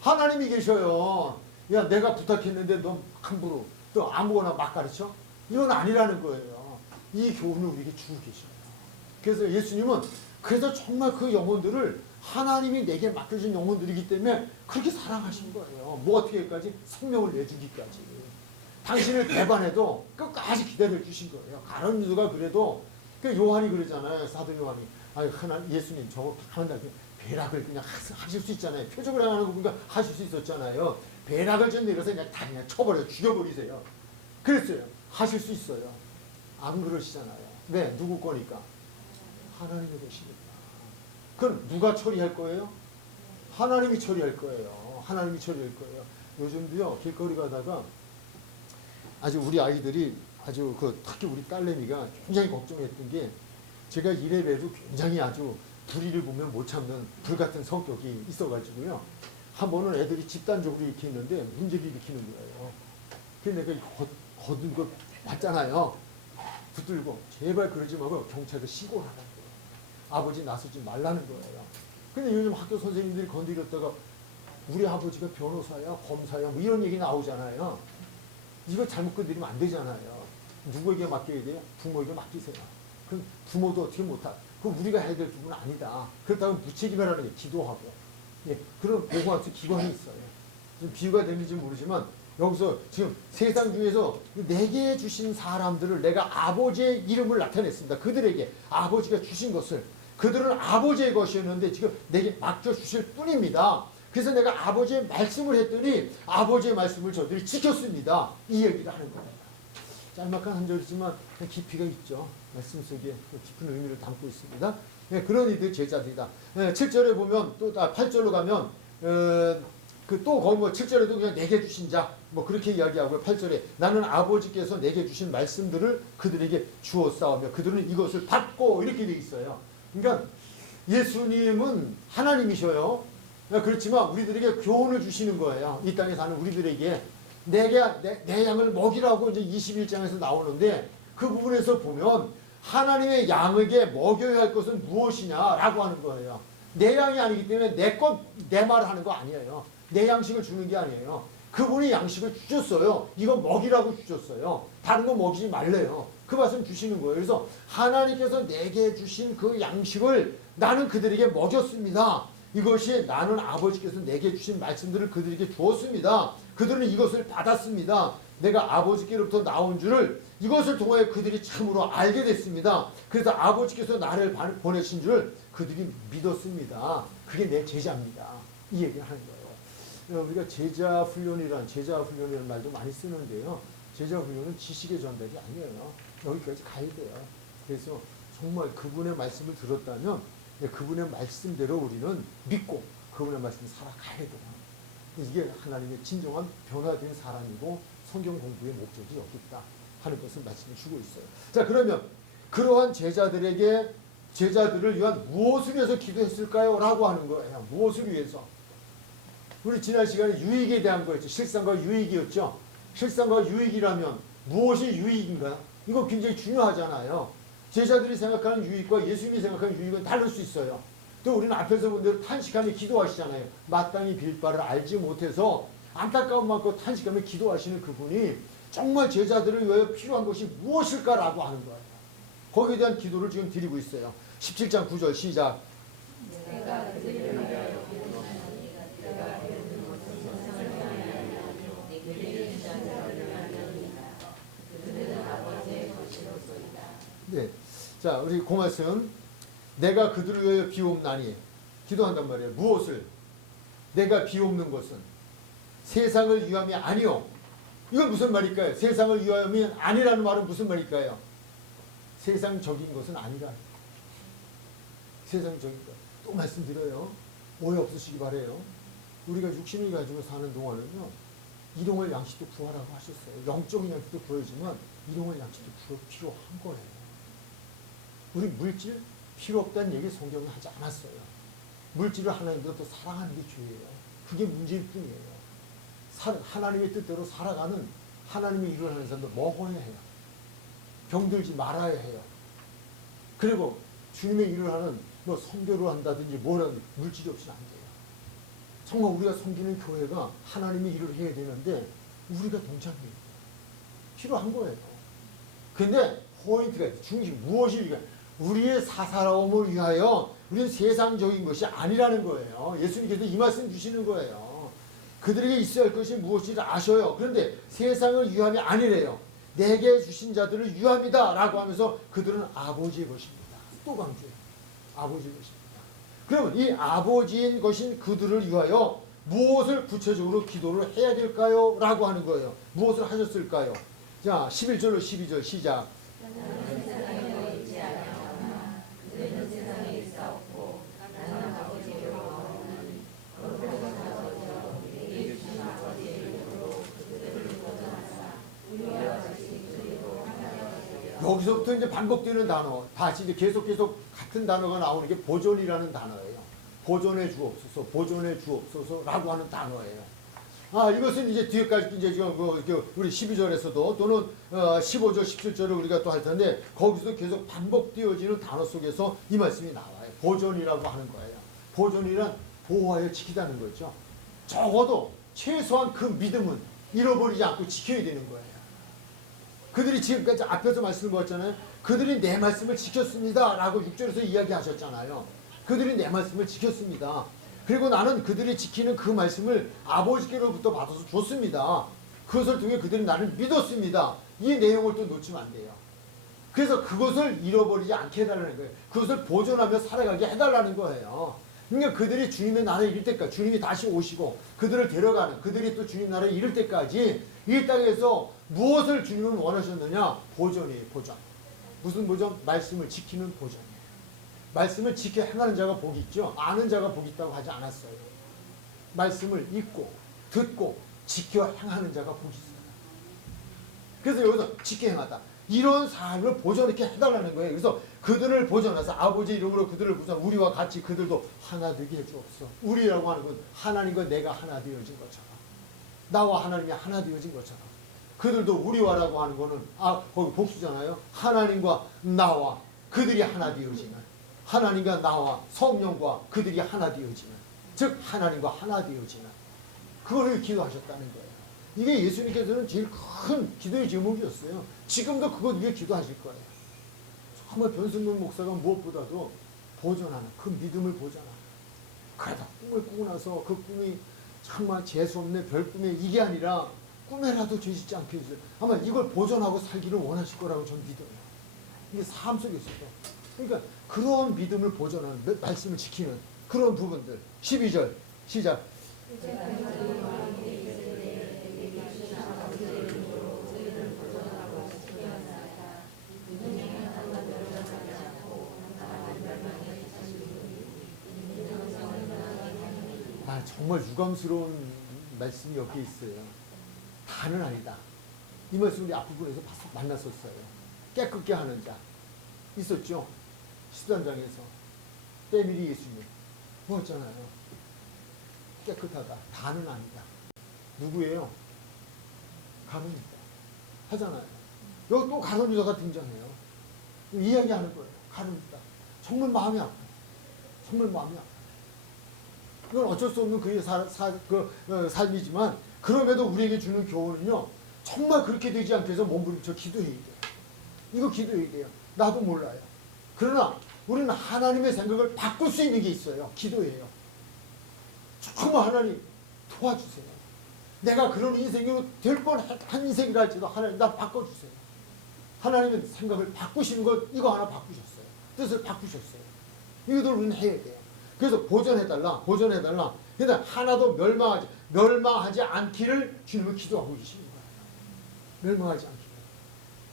하나님이 계셔요. 야, 내가 부탁했는데 너 함부로 또 아무거나 막 가르쳐? 이건 아니라는 거예요. 이 교훈을 우리에게 주고 계셔요. 그래서 예수님은 그래서 정말 그 영혼들을 하나님이 내게 맡겨준 영혼들이기 때문에 그렇게 사랑하신 거예요. 뭐 어떻게까지? 생명을 내주기까지. 당신을 배반해도 끝까지 기다려 주신 거예요. 가룟 유다가 그래도 그 요한이 그러잖아요. 사도 요한이 예수님 저거 한다 배락을 그냥 하실 수 있잖아요. 표적을 행하는 거 보니까 하실 수 있었잖아요. 배락을 좀 내려서 그냥 다 그냥 쳐버려 죽여버리세요. 그랬어요. 하실 수 있어요. 안 그러시잖아요. 네, 누구 거니까? 하나님의 것이니까. 그럼 누가 처리할 거예요? 하나님이 처리할 거예요. 하나님이 처리할 거예요. 요즘도요 길거리 가다가 아주 우리 아이들이 아주 특히 우리 딸내미가 굉장히 걱정했던 게 제가 이래봬도 굉장히 아주 불의를 보면 못 참는 불같은 성격이 있어가지고요. 한 번은 애들이 집단적으로 이렇게 있는데 문제를 일으키는 거예요. 그래서 내가 거둔 거 봤잖아요. 붙들고 제발 그러지 말고 경찰에 신고를 하라는 거예요. 아버지 나서지 말라는 거예요. 근데 요즘 학교 선생님들이 건드렸다가 우리 아버지가 변호사야 검사야 뭐 이런 얘기 나오잖아요. 이거 잘못 건드리면 안 되잖아요. 누구에게 맡겨야 돼요? 부모에게 맡기세요. 그럼 부모도 어떻게 못하. 그럼 우리가 해야 될 부분은 아니다. 그렇다면 무책임이라는 게 기도하고. 예, 그런 보고학습 기관이 있어요. 좀 비유가 되는지 모르지만 여기서 지금 세상 중에서 내게 주신 사람들을 내가 아버지의 이름을 나타냈습니다. 그들에게 아버지가 주신 것을 그들은 아버지의 것이었는데 지금 내게 맡겨주실 뿐입니다. 그래서 내가 아버지의 말씀을 했더니 아버지의 말씀을 저들이 지켰습니다. 이 얘기를 하는 겁니다. 짤막한 한 절이지만 깊이가 있죠. 말씀 속에 깊은 의미를 담고 있습니다. 네, 그런 이들 제자들이다. 네, 7절에 보면 또 8절로 가면 또 거기 뭐 7절에도 그냥 내게 주신 자 뭐 그렇게 이야기하고요. 8절에 나는 아버지께서 내게 주신 말씀들을 그들에게 주었사오며 그들은 이것을 받고 이렇게 돼 있어요. 그러니까 예수님은 하나님이셔요. 그렇지만 우리들에게 교훈을 주시는 거예요. 이 땅에 사는 우리들에게 내 양을 먹이라고 이제 21장에서 나오는데 그 부분에서 보면 하나님의 양에게 먹여야 할 것은 무엇이냐라고 하는 거예요. 내 양이 아니기 때문에 내 말 하는 거 아니에요. 내 양식을 주는 게 아니에요. 그분이 양식을 주셨어요. 이거 먹이라고 주셨어요. 다른 거 먹이지 말래요. 그 말씀 주시는 거예요. 그래서 하나님께서 내게 주신 그 양식을 나는 그들에게 먹였습니다. 이것이 나는 아버지께서 내게 주신 말씀들을 그들에게 주었습니다. 그들은 이것을 받았습니다. 내가 아버지께로부터 나온 줄을 이것을 통하여 그들이 참으로 알게 됐습니다. 그래서 아버지께서 나를 보내신 줄을 그들이 믿었습니다. 그게 내 제자입니다. 이 얘기를 하는 거예요. 우리가 제자 훈련이라는 말도 많이 쓰는데요. 제자 훈련은 지식의 전달이 아니에요. 여기까지 가야 돼요. 그래서 정말 그분의 말씀을 들었다면 그분의 말씀대로 우리는 믿고 그분의 말씀을 살아가야 돼요. 이게 하나님의 진정한 변화된 사람이고 성경 공부의 목적이 여기 있다 하는 것을 말씀을 주고 있어요. 자, 그러면 그러한 제자들을 위한 무엇을 위해서 기도했을까요? 라고 하는 거예요. 무엇을 위해서? 우리 지난 시간에 유익에 대한 거였죠. 실상과 유익이었죠. 실상과 유익이라면 무엇이 유익인가? 이거 굉장히 중요하잖아요. 제자들이 생각하는 유익과 예수님이 생각하는 유익은 다를 수 있어요. 또 우리는 앞에서 본 대로 탄식하며 기도하시잖아요. 마땅히 빌 바를 알지 못해서 안타까운 마음껏 탄식하며 기도하시는 그분이 정말 제자들을 위하여 필요한 것이 무엇일까라고 하는 거예요. 거기에 대한 기도를 지금 드리고 있어요. 17장 9절 시작. 내가 그들을 위하여 기도하노니 내가 배우는 것은 세상을 위하여 내게 주신 자를 위하여니라. 그들은 자, 우리 그 말씀. 내가 그들을 위하여 비옵나니. 기도한단 말이에요. 무엇을? 내가 비옵는 것은 세상을 위함이 아니요. 이건 무슨 말일까요? 세상을 위함이 아니라는 말은 무슨 말일까요? 세상적인 것은 아니라. 세상적인 것. 또 말씀드려요. 오해 없으시기 바래요. 우리가 육신을 가지고 사는 동안은요. 일용할 양식도 구하라고 하셨어요. 영적인 양식도 구해지만 일용할 양식도 필요한 거예요. 우리 물질 필요 없다는 얘기 성경은 하지 않았어요. 물질을 하나님보다 더 사랑하는 게 죄예요. 그게 문제일 뿐이에요. 하나님의 뜻대로 살아가는 하나님의 일을 하는 사람도 먹어야 해요. 병들지 말아야 해요. 그리고 주님의 일을 하는 뭐 선교를 한다든지 뭐라든지 물질이 없이는 안 돼요. 정말 우리가 섬기는 교회가 하나님의 일을 해야 되는데 우리가 동참해요. 필요한 거예요. 근데 포인트가 있어요. 중심 무엇이 우리의 사사로움을 위하여 우리는 세상적인 것이 아니라는 거예요. 예수님께서 이 말씀 주시는 거예요. 그들에게 있어야 할 것이 무엇인지 아셔요. 그런데 세상을 위함이 아니래요. 내게 주신 자들을 위함이다 라고 하면서 그들은 아버지의 것입니다. 또 강조해요. 아버지의 것입니다. 그러면 이 아버지인 것인 그들을 위하여 무엇을 구체적으로 기도를 해야 될까요? 라고 하는 거예요. 무엇을 하셨을까요? 자, 11절로 12절 시작. 여기서부터 이제 반복되는 단어, 다시 이제 계속 같은 단어가 나오는 게 보존이라는 단어예요. 보존해 주옵소서, 보존해 주옵소서라고 하는 단어예요. 아, 이것은 이제 뒤에까지 이제 지금 우리 12절에서도 또는 15절, 17절을 우리가 또 할 텐데 거기서도 계속 반복되어지는 단어 속에서 이 말씀이 나와요. 보존이라고 하는 거예요. 보존이란 보호하여 지키다는 거죠. 적어도 최소한 그 믿음은 잃어버리지 않고 지켜야 되는 거예요. 그들이 지금까지 앞에서 말씀을 보았잖아요. 그들이 내 말씀을 지켰습니다 라고 6절에서 이야기하셨잖아요. 그들이 내 말씀을 지켰습니다. 그리고 나는 그들이 지키는 그 말씀을 아버지께로부터 받아서 줬습니다. 그것을 통해 그들이 나를 믿었습니다. 이 내용을 또 놓치면 안 돼요. 그래서 그것을 잃어버리지 않게 해달라는 거예요. 그것을 보존하며 살아가게 해달라는 거예요. 그러니까 그들이 주님의 나라에 이를 때까지, 주님이 다시 오시고 그들을 데려가는, 그들이 또 주님 나라에 이를 때까지 이 땅에서 무엇을 주님은 원하셨느냐? 보존이에요. 보존. 무슨 보존? 말씀을 지키는 보존이에요. 말씀을 지켜 행하는 자가 복이 있죠. 아는 자가 복이 있다고 하지 않았어요. 말씀을 읽고 듣고 지켜 행하는 자가 복이 있어요. 그래서 여기서 지켜 행하다. 이런 삶을 보존하게 해달라는 거예요. 그래서 그들을 보존해서 아버지 이름으로 그들을 보존, 우리와 같이 그들도 하나 되게 해주옵소서. 우리라고 하는 건 하나님과 내가 하나 되어진 것처럼, 나와 하나님이 하나 되어진 것처럼, 그들도 우리와라고 하는 거는 거기 복수잖아요. 하나님과 나와 그들이 하나 되어지는, 하나님과 나와 성령과 그들이 하나 되어지는, 즉 하나님과 하나 되어지는, 그거를 기도하셨다는 거예요. 이게 예수님께서는 제일 큰 기도의 제목이었어요. 지금도 그것 위해 기도하실 거예요. 정말 변승문 목사가 무엇보다도 보존하는, 그 믿음을 보존하는, 그러다 꿈을 꾸고 나서 그 꿈이 정말 재수없네 별꿈에 이게 아니라 꿈에라도 죄짓지 않게 해주세요. 아마 이걸 보존하고 살기를 원하실 거라고 저는 믿어요. 이게 삶 속에서도. 그러니까 그런 믿음을 보존하는, 말씀을 지키는 그런 부분들. 12절 시작. 정말 유감스러운 말씀이 여기 있어요. 다는 아니다. 이 말씀 우리 앞부분에서 만났었어요. 깨끗게 하는 자 있었죠. 시단장에서 때밀이 예수님 보았잖아요. 깨끗하다. 다는 아니다. 누구예요? 가룟유다 하잖아요. 여기 또 가룟유다가 등장해요. 이야기하는 거예요. 가룟유다. 정말 마음이 아파요. 정말 마음이 아파요. 이건 어쩔 수 없는 그의 삶이지만 그럼에도 우리에게 주는 교훈은요. 정말 그렇게 되지 않게 해서 몸부림쳐 기도해야 돼요. 이거 기도해야 돼요. 나도 몰라요. 그러나 우리는 하나님의 생각을 바꿀 수 있는 게 있어요. 기도해요. 정말 하나님 도와주세요. 내가 그런 인생으로 될 뻔한 인생이라 할지도 하나님 나 바꿔주세요. 하나님은 생각을 바꾸시는 것 이거 하나 바꾸셨어요. 뜻을 바꾸셨어요. 이거들 우리는 해야 돼요. 그래서 보존해달라. 근데 하나도 멸망하지 않기를 주님은 기도하고 계시는 거예요. 멸망하지 않기를.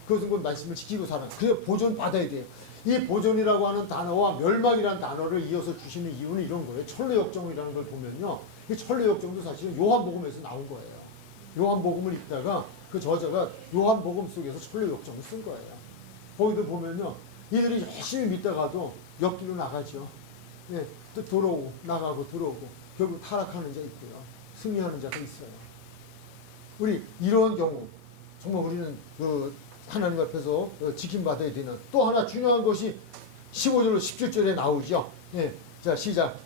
그것은 그 말씀을 지키고 살아요. 그래서 보존 받아야 돼요. 이 보존이라고 하는 단어와 멸망이라는 단어를 이어서 주시는 이유는 이런 거예요. 천로역정이라는 걸 보면요. 이 천로역정도 사실은 요한복음에서 나온 거예요. 요한복음을 읽다가 그 저자가 요한복음 속에서 천로역정을 쓴 거예요. 거기도 보면요. 이들이 열심히 믿다가도 옆길로 나가죠. 예, 또 들어오고 나가고 들어오고 결국 타락하는 자 있고요. 승리하는 자도 있어요. 우리 이런 경우 정말 우리는 그 하나님 앞에서 지킴받아야 되는 또 하나 중요한 것이 15절로 17절에 나오죠. 예, 자 시작.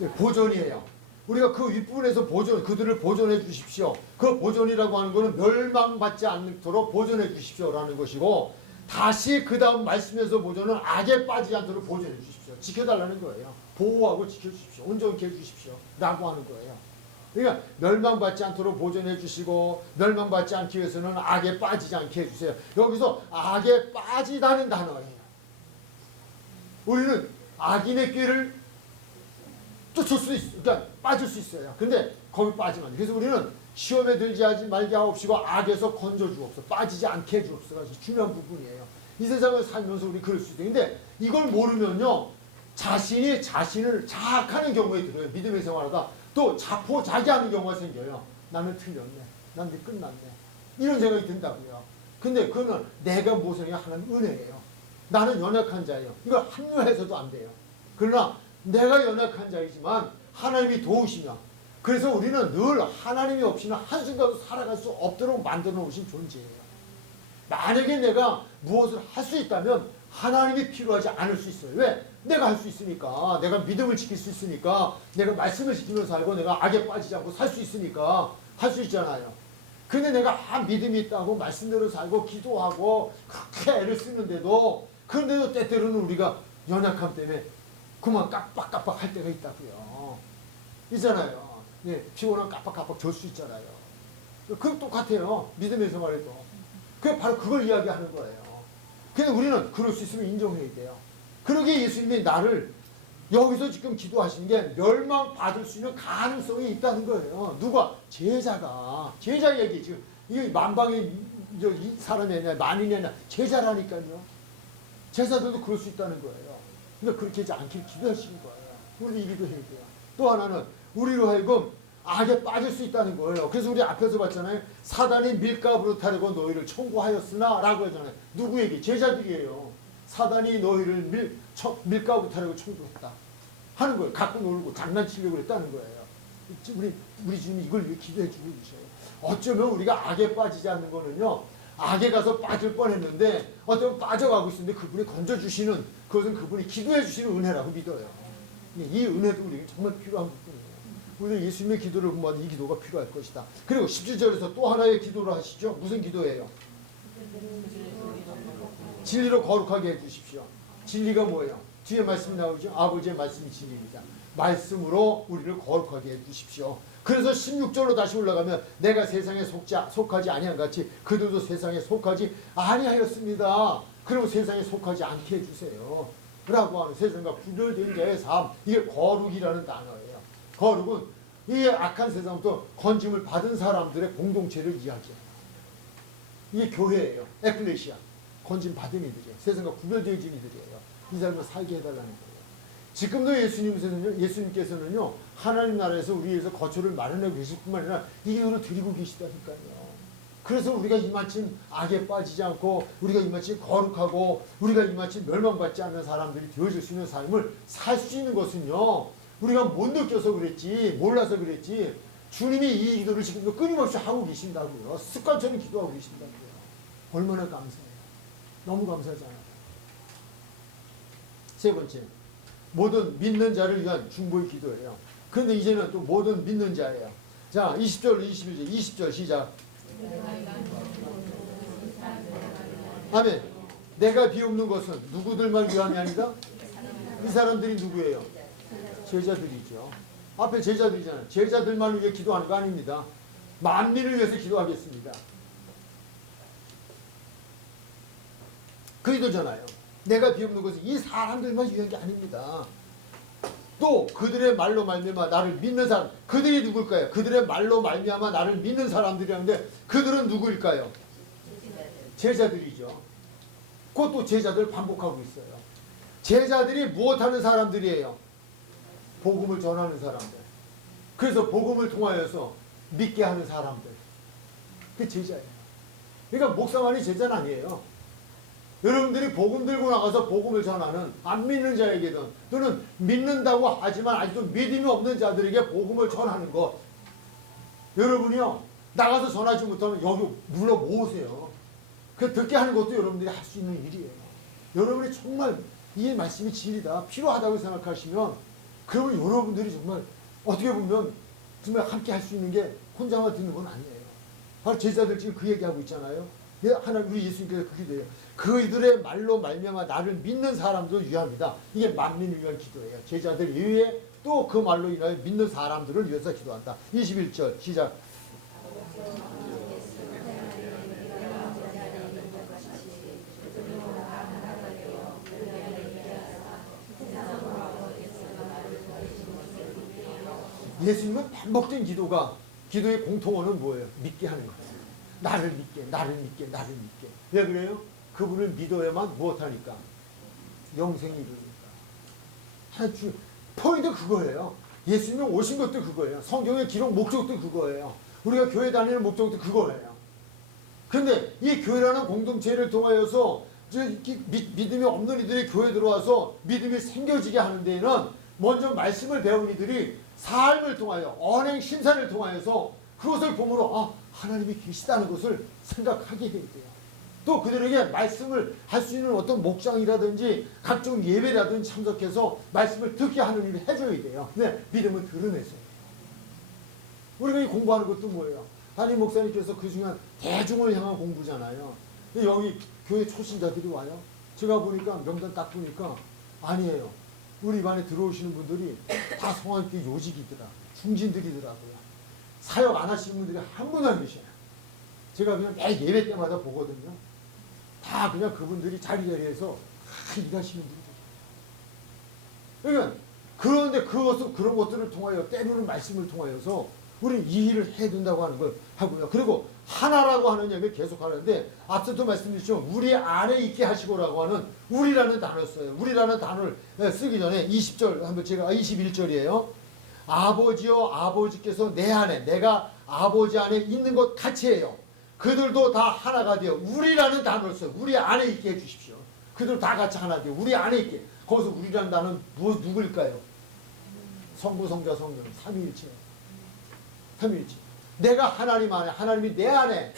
예, 보존이에요. 우리가 그 윗부분에서 그들을 보존해 주십시오. 그 보존이라고 하는 것은 멸망받지 않도록 보존해 주십시오라는 것이고, 다시 그 다음 말씀에서 보존은 악에 빠지지 않도록 보존해 주십시오. 지켜달라는 거예요. 보호하고 지켜주십시오. 온전케 해주십시오. 라고 하는 거예요. 그러니까 멸망받지 않도록 보존해 주시고, 멸망받지 않기 위해서는 악에 빠지지 않게 해주세요. 여기서 악에 빠지다는 단어예요. 우리는 악인의 꾀를 쫓을 수 있어요. 그러니까 빠질 수 있어요. 근데 거기 빠지면 안 돼. 그래서 우리는 시험에 들지 말게 하옵시고 악에서 건져 주옵소서. 빠지지 않게 해 주옵소서. 중요한 부분이에요. 이 세상을 살면서 우리 그럴 수 있어요. 근데 이걸 모르면요. 자신이 자신을 자학하는 경우에 들어요. 믿음의 생활하다 또 자포자기하는 경우가 생겨요. 나는 틀렸네. 난 이제 끝났네. 이런 생각이 든다고요. 근데 그거는 내가 무엇을 하는 은혜예요. 나는 연약한 자예요. 이걸 합리화해서도 안 돼요. 그러나 내가 연약한 자이지만 하나님이 도우시며, 그래서 우리는 늘 하나님이 없이는 한순간도 살아갈 수 없도록 만들어 놓으신 존재예요. 만약에 내가 무엇을 할 수 있다면 하나님이 필요하지 않을 수 있어요. 왜? 내가 할 수 있으니까. 내가 믿음을 지킬 수 있으니까. 내가 말씀을 지키면서 살고 내가 악에 빠지지 않고 살 수 있으니까 할 수 있잖아요. 근데 내가 믿음이 있다고 말씀대로 살고 기도하고 그렇게 애를 쓰는데도, 그런데도 때때로는 우리가 연약함 때문에 그만 깜빡깜빡 할 때가 있다고요. 있잖아요. 예, 피곤한 깜빡깜빡 될 수 있잖아요. 그건 똑같아요. 믿음에서 말해도. 그게 바로 그걸 이야기하는 거예요. 근데 우리는 그럴 수 있으면 인정해야 돼요. 그러기에 예수님이 나를 여기서 지금 기도하시는 게 멸망받을 수 있는 가능성이 있다는 거예요. 누가? 제자가. 제자 얘기 지금. 이게 만방의 사람이 아니라 만인이 아니라 제자라니까요. 제자들도 그럴 수 있다는 거예요. 그러니까 그렇게 하지 않길 기도하시는 거예요. 우리 이 기도해야 돼요. 또 하나는 우리로 하여금 악에 빠질 수 있다는 거예요. 그래서 우리 앞에서 봤잖아요. 사단이 밀가부로 타려고 너희를 청구하였으나 라고 하잖아요. 누구에게? 제자들이에요. 사단이 너희를 밀가부로 타려고 청구했다 하는 거예요. 갖고 놀고 장난치려고 했다는 거예요. 우리 주님이 이걸 기도해 주고 계셔요. 어쩌면 우리가 악에 빠지지 않는 거는요, 악에 가서 빠질 뻔했는데 어쩌면 빠져가고 있는데 그분이 건져주시는, 그것은 그분이 기도해 주시는 은혜라고 믿어요. 이 은혜도 우리에게 정말 필요한 부분이에요. 우리 예수님의 기도를 공부하는 이 기도가 필요할 것이다. 그리고 17절에서 또 하나의 기도를 하시죠. 무슨 기도예요? 진리로 거룩하게 해주십시오. 진리가 뭐예요? 뒤에 말씀이 나오죠. 아버지의 말씀이 진리입니다. 말씀으로 우리를 거룩하게 해주십시오. 그래서 16절로 다시 올라가면 내가 세상에 속하지 아니한 같이 그들도 세상에 속하지 아니하였습니다. 그리고 세상에 속하지 않게 해주세요. 라고 하는 세상과 구별된 자의 삶, 이게 거룩이라는 단어예요. 거룩은 이 악한 세상부터 건짐을 받은 사람들의 공동체를 이야기해요. 이게 교회예요. 에클레시아. 건짐 받은 이들이에요. 세상과 구별되어진 이들이에요. 이 삶을 살게 해달라는 거예요. 지금도 예수님께서는요, 하나님 나라에서 우리 위해서 거처를 마련하고 계실 뿐만 아니라 이 기도를 드리고 계시다니까요. 그래서 우리가 이마침 악에 빠지지 않고, 우리가 이마침 거룩하고, 우리가 이마침 멸망받지 않는 사람들이 되어질 수 있는 삶을 살 수 있는 것은요, 우리가 못 느껴서 그랬지, 몰라서 그랬지, 주님이 이 기도를 지금도 끊임없이 하고 계신다고요. 습관처럼 기도하고 계신다고요. 얼마나 감사해요. 너무 감사하잖아요. 세 번째, 모든 믿는 자를 위한 중보의 기도예요. 그런데 이제는 또 모든 믿는 자예요. 자, 20절, 21절, 20절 시작. 아멘. 내가 비옵는 것은 누구들만 위함이 아니다? 이 사람들이 누구예요? 제자들이죠. 앞에 제자들이잖아요. 제자들만 위해 기도하는 거 아닙니다. 만민을 위해서 기도하겠습니다. 그 기도잖아요. 내가 비옵는 것은 이 사람들만 위한 게 아닙니다. 또 그들의 말로 말미암아 나를 믿는 사람, 그들이 누굴까요? 그들의 말로 말미암아 나를 믿는 사람들이라는데 그들은 누구일까요? 제자들이죠. 그것도 제자들 반복하고 있어요. 제자들이 무엇하는 사람들이에요? 복음을 전하는 사람들. 그래서 복음을 통하여서 믿게 하는 사람들. 그게 제자예요. 그러니까 목사만이 제자는 아니에요. 여러분들이 복음 들고 나가서 복음을 전하는 안 믿는 자에게든 또는 믿는다고 하지만 아직도 믿음이 없는 자들에게 복음을 전하는 것. 여러분이요. 나가서 전하지 못하면 여기 물러 모으세요. 그 듣게 하는 것도 여러분들이 할 수 있는 일이에요. 여러분이 정말 이 말씀이 진리다, 필요하다고 생각하시면 그러면 여러분들이 정말 어떻게 보면 정말 함께 할 수 있는 게 혼자만 듣는 건 아니에요. 바로 제자들 지금 그 얘기하고 있잖아요. 하나님 우리 예수님께서 그렇게 돼요. 그들의 말로 말미암아 나를 믿는 사람들 위함이다. 이게 만민을 위한 기도예요. 제자들 이외에 또 그 말로 인하여 믿는 사람들을 위해서 기도한다. 21절 시작. 예수님은 반복된 기도의 공통어는 뭐예요? 믿게 하는 거예요. 나를 믿게, 나를 믿게, 나를 믿게. 왜 그래요? 그분을 믿어야만 무엇하니까? 영생이 이루니까. 포인트 그거예요. 예수님이 오신 것도 그거예요. 성경의 기록 목적도 그거예요. 우리가 교회 다니는 목적도 그거예요. 그런데 이 교회라는 공동체를 통하여서 믿음이 없는 이들이 교회에 들어와서 믿음이 생겨지게 하는 데에는 먼저 말씀을 배운 이들이 삶을 통하여 언행 심사를 통하여서 그것을 보므로 하나님이 계시다는 것을 생각하게 돼야 돼요. 또 그들에게 말씀을 할 수 있는 어떤 목장이라든지 각종 예배라든지 참석해서 말씀을 듣게 하는 일을 해줘야 돼요. 네, 믿음을 드러내서요. 우리가 이 공부하는 것도 뭐예요? 담임 목사님께서 그 중요한 대중을 향한 공부잖아요. 여기 교회 초신자들이 와요. 제가 보니까 명단 딱 보니까 아니에요. 우리 반에 들어오시는 분들이 다 성함께 요직이더라. 중진들이더라고요. 사역 안 하시는 분들이 한 분 안 계셔요. 제가 그냥 매 예배 때마다 보거든요. 다 그냥 그분들이 자리자리에서 다 일하시는 분들. 그러니까 그런데 그런 것들을 통하여 때로는 말씀을 통하여서 우리는 이 일을 해야 된다고 하는 걸 하고요. 그리고 하나라고 하는 얘기를 계속 하는데 앞서도 말씀드렸죠. 우리 안에 있게 하시고라고 하는 우리라는 단어를 써요. 우리라는 단어를 쓰기 전에 20절 한번 제가 21절이에요. 아버지여 아버지께서 내 안에 내가 아버지 안에 있는 것 같이 해요. 그들도 다 하나가 되어 우리라는 단어를 써요. 우리 안에 있게 해주십시오. 그들 다 같이 하나 되어 우리 안에 있게. 거기서 우리라는 단어는 누구일까요? 성부 성자 성령 삼위일체. 삼위일체. 내가 하나님 안에 하나님이 내 안에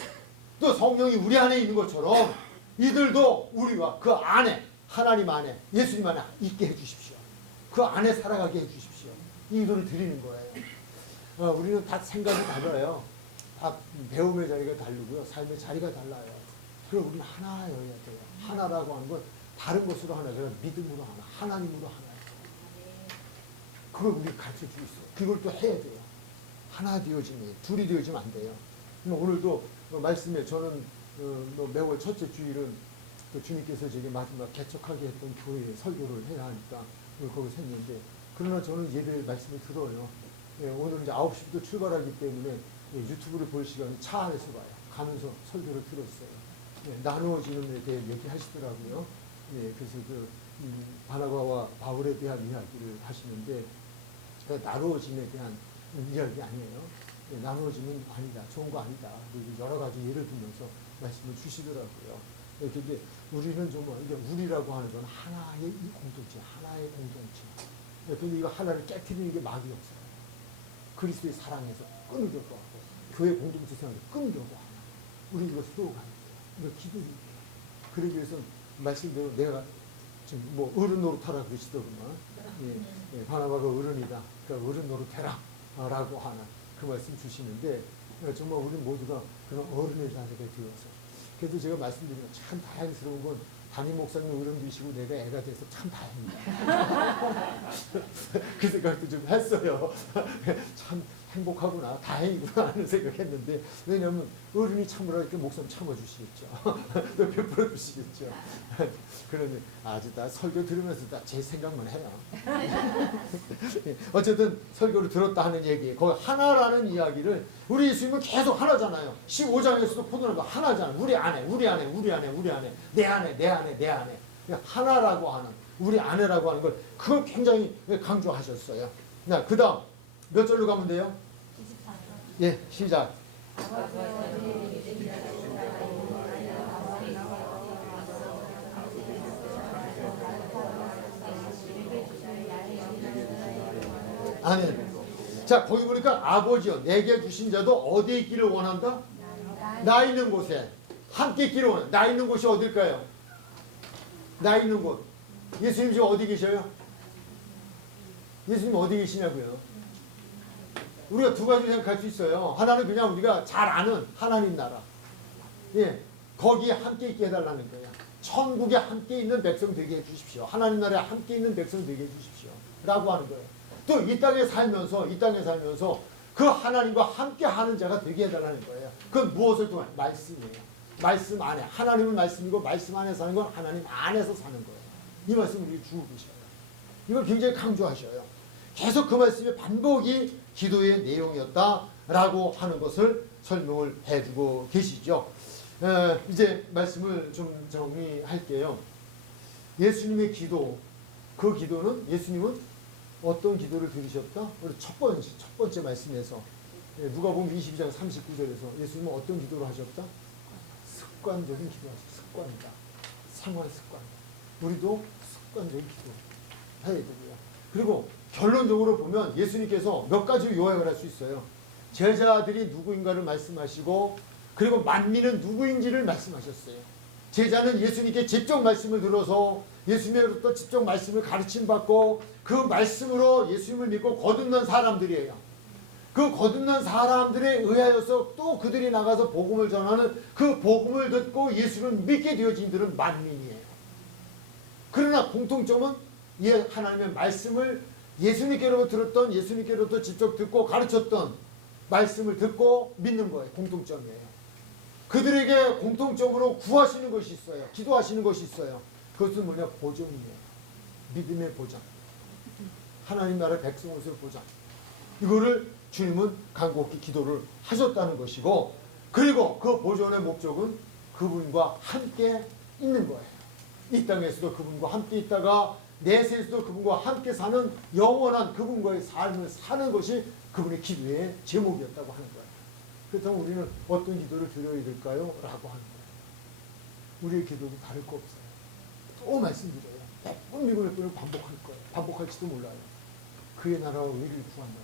또 성령이 우리 안에 있는 것처럼 이들도 우리와 그 안에 하나님 안에 예수님 안에 있게 해주십시오. 그 안에 살아가게 해주십시오. 이 기도를 드리는 거예요. 우리는 다 생각이 달라요. 다 배움의 자리가 다르고요. 삶의 자리가 달라요. 그럼 우리는 하나여야 돼요. 하나라고 하는 건 다른 것으로 하나, 그냥 믿음으로 하나, 하나님으로 하나예요. 그걸 우리 가르쳐주고 있어요. 그걸 또 해야 돼요. 하나 되어지면, 둘이 되어지면 안 돼요. 오늘도 말씀에 저는 매월 첫째 주일은 주님께서 제게 마지막 개척하게 했던 교회에 설교를 해야 하니까 거기서 했는데, 그러나 저는 예배 말씀을 들어요. 오늘 이제 9시부터 출발하기 때문에 유튜브를 볼 시간에 차 안에서 봐요. 가면서 설교를 들었어요. 나누어지는 이렇게 얘기하시더라고요. 그래서 바나바와 바울에 대한 이야기를 하시는데 나누어짐에 대한 이야기 아니에요. 나누어짐은 아니다. 좋은 거 아니다. 여러 가지 예를 들면서 말씀을 주시더라고요. 근데 우리는 좀 이게 우리라고 하는 건 하나의 이 공동체, 하나의 공동체. 근데 이거 하나를 깨트리는 게 마귀 없어요. 그리스도의 사랑에서 끊으려고 하고 교회 공동체 생활을 끊으려고 하나. 우리 이거 서로 가야 돼요. 이거 기도해야 돼요. 그러기 위해서 말씀대로 내가 지금 뭐 어른 노릇하라 그러시더구만. 바나바가 어른이다. 그러니까 어른 노릇해라 라고 하는 그 말씀 주시는데 정말 우리 모두가 그런 어른의 자세가 되어서 그래서 제가 말씀드리면 참 다행스러운 건 담임 목사님 어른 되시고 내가 애가 돼서 참 다행이다. 그 생각도 좀 했어요. 참 행복하구나, 다행이구나 하는 생각했는데, 왜냐하면 어른이 참으라 이렇게 목사님 참아주시겠죠. 또 베풀어 주시겠죠. 그러니 아주 다 설교 들으면서 다 제 생각만 해요. 어쨌든 설교를 들었다 하는 얘기, 거기 하나라는 이야기를, 우리 예수님은 계속 하나잖아요. 15장에서도 포도나무 거 하나잖아요. 우리 안에, 우리 안에, 우리 안에, 우리 안에, 내 안에, 내 안에, 내 안에. 하나라고 하는, 우리 안에라고 하는 걸, 그걸 굉장히 강조하셨어요. 그 다음 몇 절로 가면 돼요? 24절. 예, 시작. 아멘. 자, 거기 보니까 아버지여 내게 주신 자도 어디에 있기를 원한다? 나 있는 곳에 함께 있기를 원한다. 나 있는 곳이 어딜까요? 나 있는 곳. 예수님 지금 어디 계셔요? 예수님 어디 계시냐고요? 우리가 두 가지 생각할 수 있어요. 하나는 그냥 우리가 잘 아는 하나님 나라. 예, 거기에 함께 있게 해달라는 거예요. 천국에 함께 있는 백성 되게 해주십시오. 하나님 나라에 함께 있는 백성 되게 해주십시오. 라고 하는 거예요. 또 이 땅에 살면서 그 하나님과 함께 하는 자가 되게 해달라는 거예요. 그건 무엇을 통해? 말씀이에요. 말씀 안에. 하나님은 말씀이고 말씀 안에 사는 건 하나님 안에서 사는 거예요. 이 말씀 우리 주고 계셔요. 이걸 굉장히 강조하셔요. 계속 그 말씀의 반복이 기도의 내용이었다라고 하는 것을 설명을 해주고 계시죠. 이제 말씀을 좀 정리할게요. 예수님의 기도, 그 기도는 예수님은 어떤 기도를 들으셨다? 우리 첫 번째 말씀에서 누가복음 22장 39절에서 예수님은 어떤 기도를 하셨다? 습관적인 기도하셨다. 습관이다. 생활 습관. 우리도 습관적인 기도 해야 되고요. 그리고 결론적으로 보면 예수님께서 몇 가지로 요약을 할 수 있어요. 제자들이 누구인가를 말씀하시고, 그리고 만민은 누구인지를 말씀하셨어요. 제자는 예수님께 직접 말씀을 들어서 예수님으로부터 직접 말씀을 가르침 받고 그 말씀으로 예수님을 믿고 거듭난 사람들이에요. 그 거듭난 사람들에 의하여서 또 그들이 나가서 복음을 전하는, 그 복음을 듣고 예수를 믿게 되어진 이들은 만민이에요. 그러나 공통점은 하나님의 말씀을 예수님께로부터 들었던, 예수님께로부터 직접 듣고 가르쳤던 말씀을 듣고 믿는 거예요. 공통점이에요. 그들에게 공통점으로 구하시는 것이 있어요. 기도하시는 것이 있어요. 그것은 뭐냐? 보존이에요. 믿음의 보장. 하나님 나라의 백성으로서의 보장. 이거를 주님은 간곡히 기도를 하셨다는 것이고, 그리고 그 보존의 목적은 그분과 함께 있는 거예요. 이 땅에서도 그분과 함께 있다가 내세에서도 그분과 함께 사는 영원한 그분과의 삶을 사는 것이 그분의 기도의 제목이었다고 하는 거예요. 그렇다면 우리는 어떤 기도를 드려야 될까요? 라고 하는 거예요. 우리의 기도도 다를 거 없어요. 또 말씀드려요. 100번 미고 100번을 반복할 거예요. 반복할지도 몰라요. 그의 나라와 의를 구하면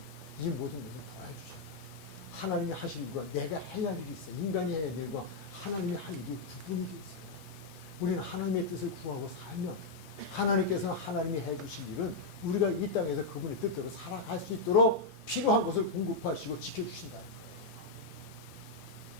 이 모든 것을 더해 주셔요. 하나님이 하실 일과 내가 해야 할 일이 있어요. 인간이 해야 할 일과 하나님이 할 일이 구분이 있어요. 우리는 하나님의 뜻을 구하고 살면 하나님께서는 하나님이 해주실 일은 우리가 이 땅에서 그분의 뜻대로 살아갈 수 있도록 필요한 것을 공급하시고 지켜주신다.